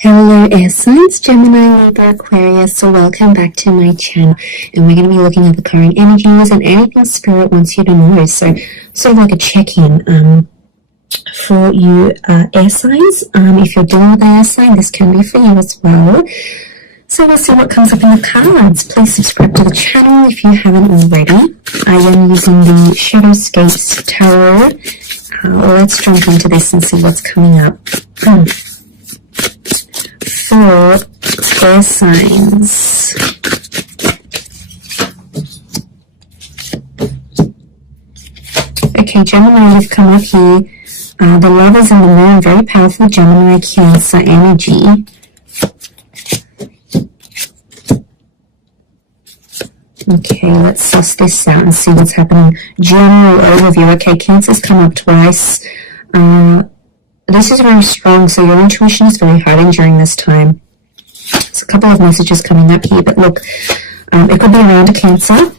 Hello air signs, Gemini, Libra, Aquarius, so welcome back to my channel, and we're going to be looking at the current energies and anything Spirit wants you to know, so sort of like a check-in for you air signs. If you're dealing with an air sign, this can be for you as well. So we'll see what comes up in the cards. Please subscribe to the channel if you haven't already. I am using the Shadowscapes Tarot. Let's jump into this and see what's coming up. For air signs. Okay, Gemini, you've come up here. The Lovers and the Moon, very powerful Gemini, Cancer energy. Okay, let's suss this out and see what's happening. General overview. Okay, Cancer's come up twice. This is very strong, so your intuition is very heightened during this time. There's a couple of messages coming up here, but look, it could be around a Cancer.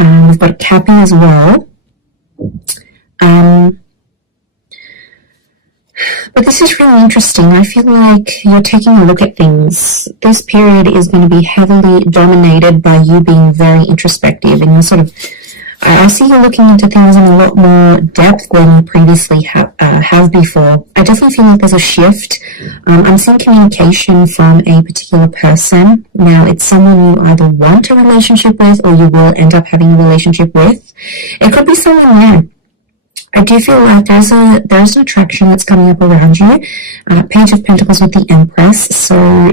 We've got a Cappy as well. But this is really interesting. I feel like you're taking a look at things. This period is going to be heavily dominated by you being very introspective, and you're sort of, I see you looking into things in a lot more depth than you previously have before. I definitely feel like there's a shift. I'm seeing communication from a particular person. Now, it's someone you either want a relationship with or you will end up having a relationship with. It could be someone new. I do feel like there's an attraction that's coming up around you. Page of Pentacles with the Empress. So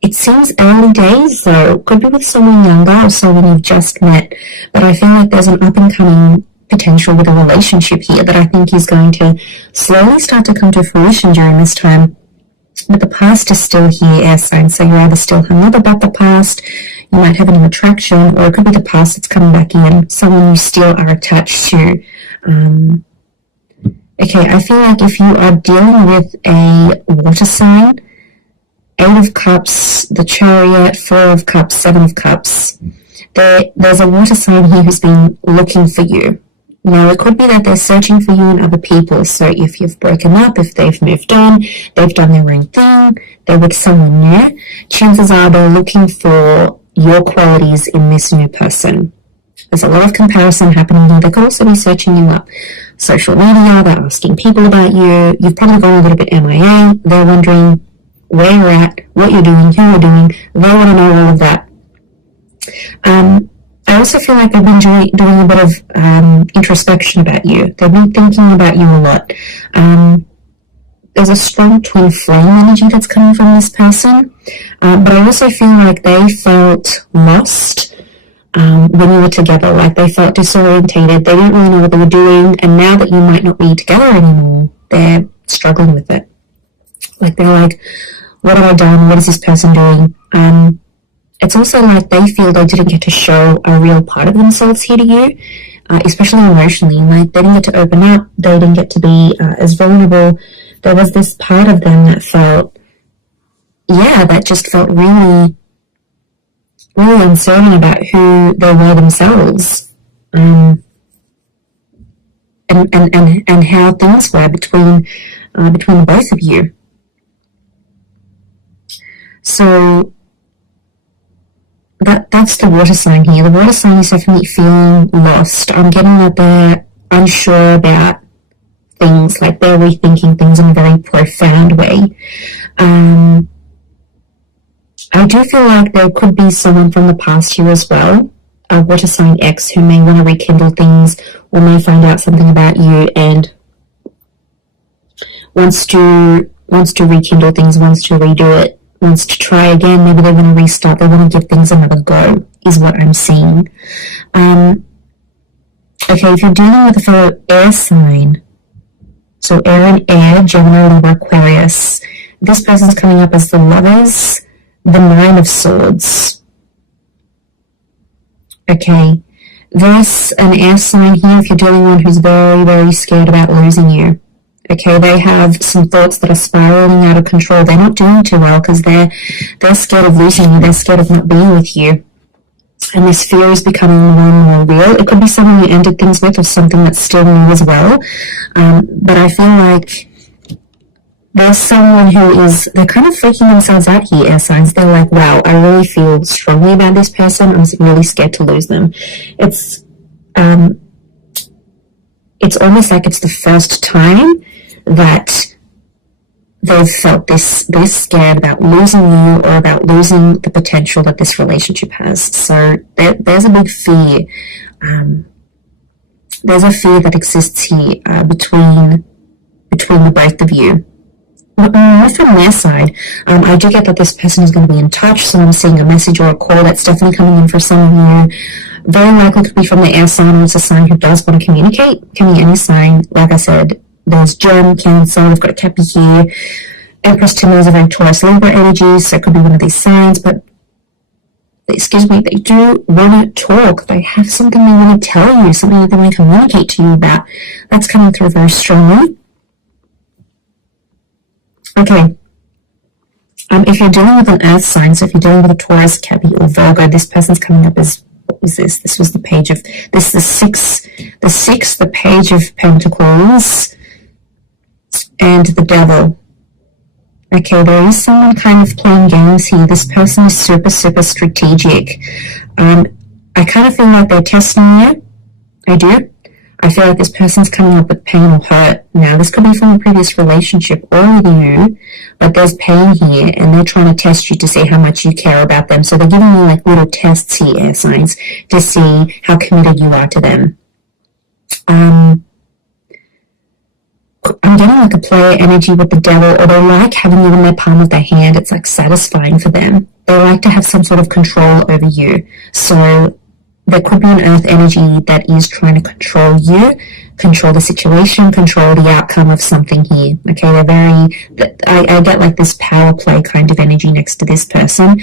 it seems early days, so it could be with someone younger or someone you've just met. But I feel like there's an up-and-coming potential with a relationship here that I think is going to slowly start to come to fruition during this time. But the past is still here, air signs. So you're either still hung up about the past, you might have a new attraction, or it could be the past that's coming back in, someone you still are attached to. Okay, I feel like if you are dealing with a water sign, 8 of Cups, the Chariot, 4 of Cups, 7 of Cups, there's a water sign here who's been looking for you. Now, it could be that they're searching for you and other people. So if you've broken up, if they've moved on, they've done their own thing, they're with someone new, chances are they're looking for your qualities in this new person. There's a lot of comparison happening here. They could also be searching you up. Social media, they're asking people about you. You've probably gone a little bit MIA. They're wondering where you're at, what you're doing, who you're doing. They want to know all of that. I also feel like they've been doing a bit of introspection about you. They've been thinking about you a lot. There's a strong twin flame energy that's coming from this person. But I also feel like they felt lost when you were together. Like they felt disorientated. They didn't really know what they were doing. And now that you might not be together anymore, they're struggling with it. Like they're like, what have I done? What is this person doing? It's also like they feel they didn't get to show a real part of themselves here to you, especially emotionally. Like they didn't get to open up. They didn't get to be as vulnerable. There was this part of them that felt, that just felt really, really uncertain about who they were themselves, and how things were between the both of you. So that's the water sign here. The water sign is definitely feeling lost. I'm getting that they're unsure about things, like they're rethinking things in a very profound way. I do feel like there could be someone from the past here as well, a water sign X, who may want to rekindle things or may find out something about you and wants to rekindle things, wants to redo it, wants to try again. Maybe they want to restart. They want to give things another go, is what I'm seeing. Okay, if you're dealing with a fellow air sign, so air and air, Gemini, Libra, Aquarius, this person's coming up as the Lovers, the 9 of Swords. Okay, there's an air sign here if you're dealing with one who's very, very scared about losing you. Okay, they have some thoughts that are spiraling out of control. They're not doing too well because they're scared of losing you. They're scared of not being with you. And this fear is becoming more and more real. It could be someone you ended things with or something that's still new as well. But I feel like there's someone they're kind of freaking themselves out here, air signs. They're like, wow, I really feel strongly about this person. I'm really scared to lose them. It's almost like it's the first time that they've felt this scared about losing you or about losing the potential that this relationship has. So there's a big fear. There's a fear that exists here between the both of you. From their side, I do get that this person is going to be in touch, so I'm seeing a message or a call that's definitely coming in for some of you. Very likely could be from the air sign, or it's a sign who does want to communicate. Can be any sign. Like I said, there's Gem, Cancer, we've got a Cappy here. Empress to me is a very Taurus Libra energy, so it could be one of these signs, but excuse me, they do want to talk. They have something they want to tell you, something that they want to communicate to you about. That's coming through very strongly. Okay. If you're dealing with an earth sign, so if you're dealing with a Taurus, Cappy, or Virgo, this person's coming up as, what was this? This was the page of, this is the page of Pentacles, and the Devil. Okay, there is someone kind of playing games here. This person is super, super strategic. I kind of feel like they're testing you. I do. I feel like this person's coming up with pain or hurt. Now, this could be from a previous relationship or with you, but there's pain here, and they're trying to test you to see how much you care about them. So they're giving you like little tests here, air signs, to see how committed you are to them. I'm getting like a player energy with the Devil, or they like having you in their palm of their hand. It's like satisfying for them. They like to have some sort of control over you. So there could be an earth energy that is trying to control you, control the situation, control the outcome of something here. Okay, they're very, I get like this power play kind of energy next to this person.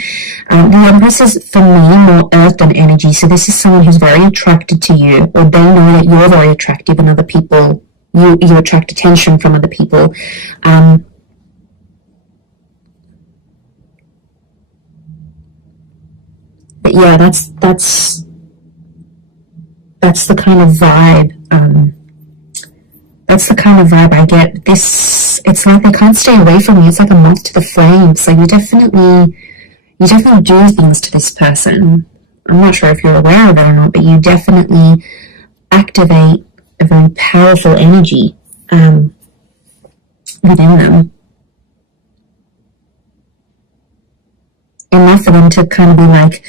The Empress is, for me, more earth than energy. So this is someone who's very attracted to you, or they know that you're very attractive and other people, you attract attention from other people. But yeah, that's the kind of vibe. That's the kind of vibe I get. It's like they can't stay away from you. It's like a moth to the flame. So you definitely do things to this person. I'm not sure if you're aware of it or not, but you definitely activate a very powerful energy within them. Enough for them to kind of be like,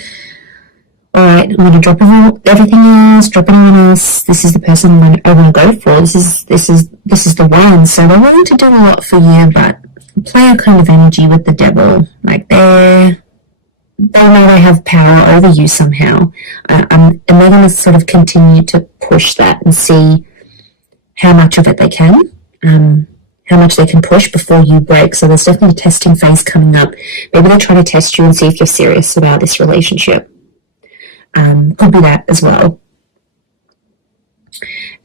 all right, I'm going to drop everything else, drop anyone else. This is the person I want to go for. This is the one. So they're willing to do a lot for you, but play a kind of energy with the Devil. Like they know they have power over you somehow. And they're going to sort of continue to push that and see how much of it they can, how much they can push before you break. So there's definitely a testing phase coming up. Maybe they're trying to test you and see if you're serious about this relationship. Could be that as well.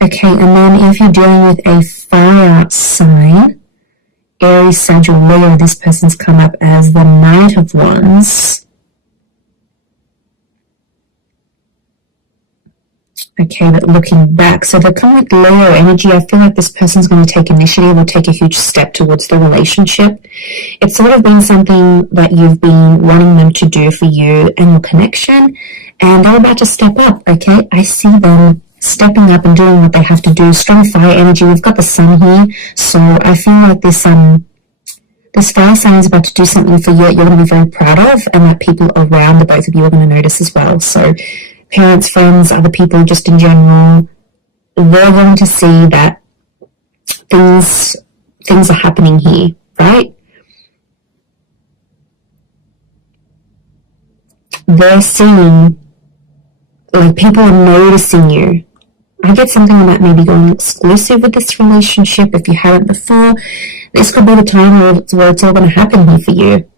Okay, and then if you're dealing with a fire sign, Aries, Sag, or Leo, this person's come up as the Knight of Wands. Okay, but looking back, so they're coming with Leo energy. I feel like this person's going to take initiative or take a huge step towards the relationship. It's sort of been something that you've been wanting them to do for you and your connection, and they're about to step up, okay? I see them stepping up and doing what they have to do. Strong fire energy. We've got the sun here, so I feel like this fire sign is about to do something for you that you're going to be very proud of, and that people around the both of you are going to notice as well. So parents, friends, other people just in general, they're going to see that things are happening here, right? They're seeing, like, people are noticing you. I get something that maybe going exclusive with this relationship. If you haven't before, this could be the time where it's all going to happen here for you.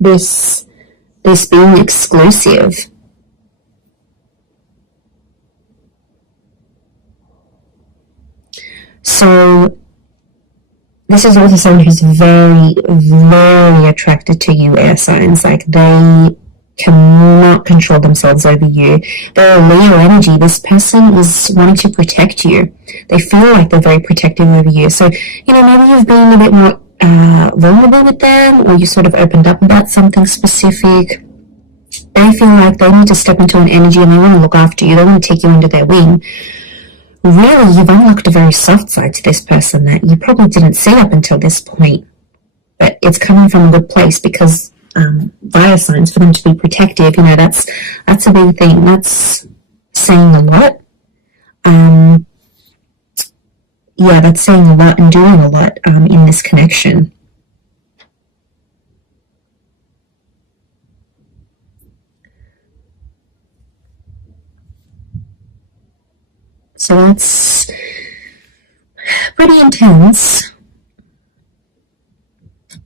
This being exclusive. So this is also someone who's very, very attracted to you, air signs. Like they cannot control themselves over you. They're a Leo energy. This person is wanting to protect you. They feel like they're very protective over you. So, maybe you've been a bit more vulnerable with them, or you sort of opened up about something specific. They feel like they need to step into an energy and they want to look after you. They want to take you under their wing. Really, you've unlocked a very soft side to this person that you probably didn't see up until this point. But it's coming from a good place, because fire signs, for them to be protective, that's a big thing. That's saying a lot. That's saying a lot and doing a lot in this connection. So that's pretty intense.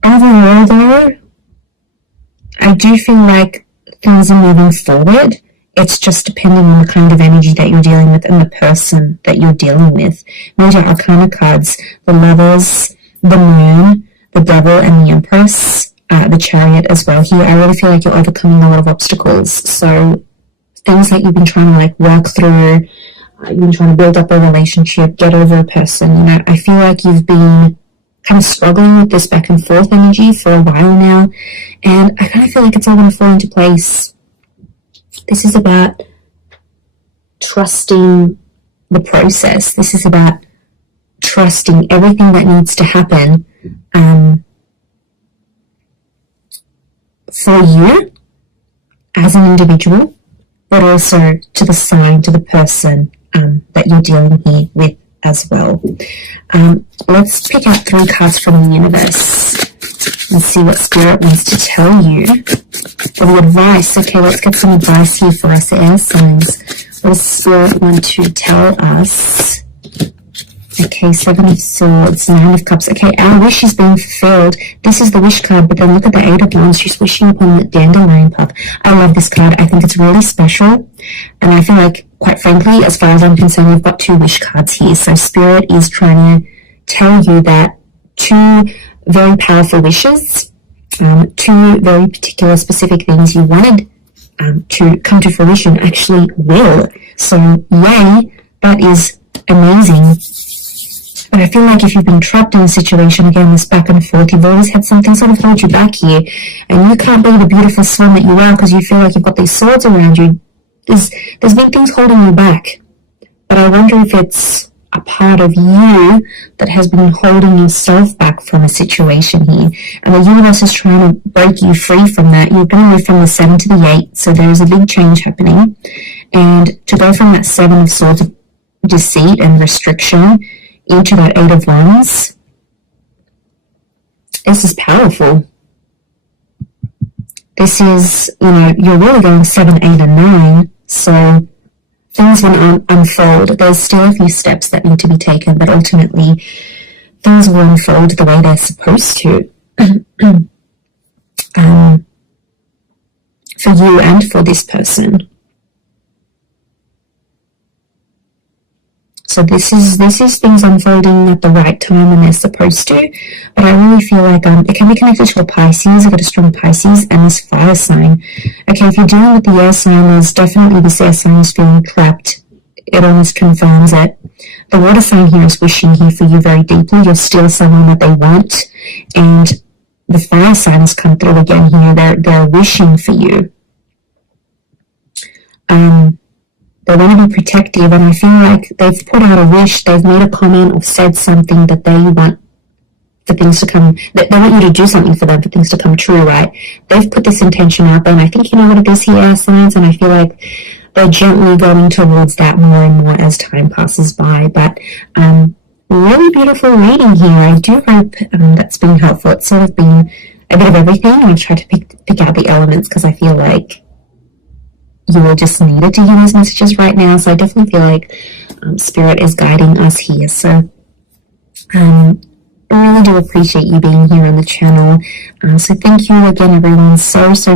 Overall, though, I do feel like things are moving forward. It's just depending on the kind of energy that you're dealing with and the person that you're dealing with. Major Arcana cards, the Lovers, the Moon, the Devil, and the Empress, the Chariot as well here. I really feel like you're overcoming a lot of obstacles. So things that you've been trying to work through, you've been trying to build up a relationship, get over a person. I feel like you've been kind of struggling with this back and forth energy for a while now, and I kind of feel like it's all going to fall into place. This is about trusting the process. This is about trusting everything that needs to happen for you as an individual, but also to the sign, to the person that you're dealing here with as well. Let's pick out 3 cards from the universe and see what Spirit wants to tell you. For the advice, okay, let's get some advice here for us air signs. What does Spirit want to tell us? Okay, 7 of Swords, 9 of Cups. Okay, our wish is being fulfilled. This is the wish card, but then look at the 8 of Wands. She's wishing upon the dandelion puff. I love this card. I think it's really special. And I feel like, quite frankly, as far as I'm concerned, we've got 2 wish cards here. So Spirit is trying to tell you that 2 very powerful wishes, 2 very particular specific things you wanted to come to fruition actually will. So yay, that is amazing. But I feel like if you've been trapped in a situation, again, this back and forth, you've always had something sort of hold you back here, and you can't be the beautiful swan that you are because you feel like you've got these swords around you. There's been things holding you back. But I wonder if it's a part of you that has been holding yourself back from a situation here. And the universe is trying to break you free from that. You're going to move from the 7 to the 8, so there's a big change happening. And to go from that 7 of Swords of deceit and restriction into that 8 of Wands, this is powerful. This is, you're really going 7, 8, and 9, so things will unfold. There's still a few steps that need to be taken, but ultimately things will unfold the way they're supposed to. For you and for this person. So this is things unfolding at the right time when they're supposed to. But I really feel like it can be connected to a Pisces. I've got a strong Pisces and this fire sign. Okay, if you're dealing with the air sign, there's definitely this air sign is feeling trapped. It almost confirms it. The water sign here is wishing here for you very deeply. You're still someone that they want. And the fire sign has come through again here. They're wishing for you. They want to be protective, and I feel like they've put out a wish, they've made a comment or said something that they want for things to come, they want you to do something for them, for things to come true, right? They've put this intention out there, and I think you know what it is here, air signs, and I feel like they're gently going towards that more and more as time passes by. But really beautiful reading here. I do hope that's been helpful. It's sort of been a bit of everything, and I've tried to pick out the elements because I feel like you will just needed to hear these messages right now. So I definitely feel like Spirit is guiding us here. So I really do appreciate you being here on the channel. So thank you again, everyone, so much.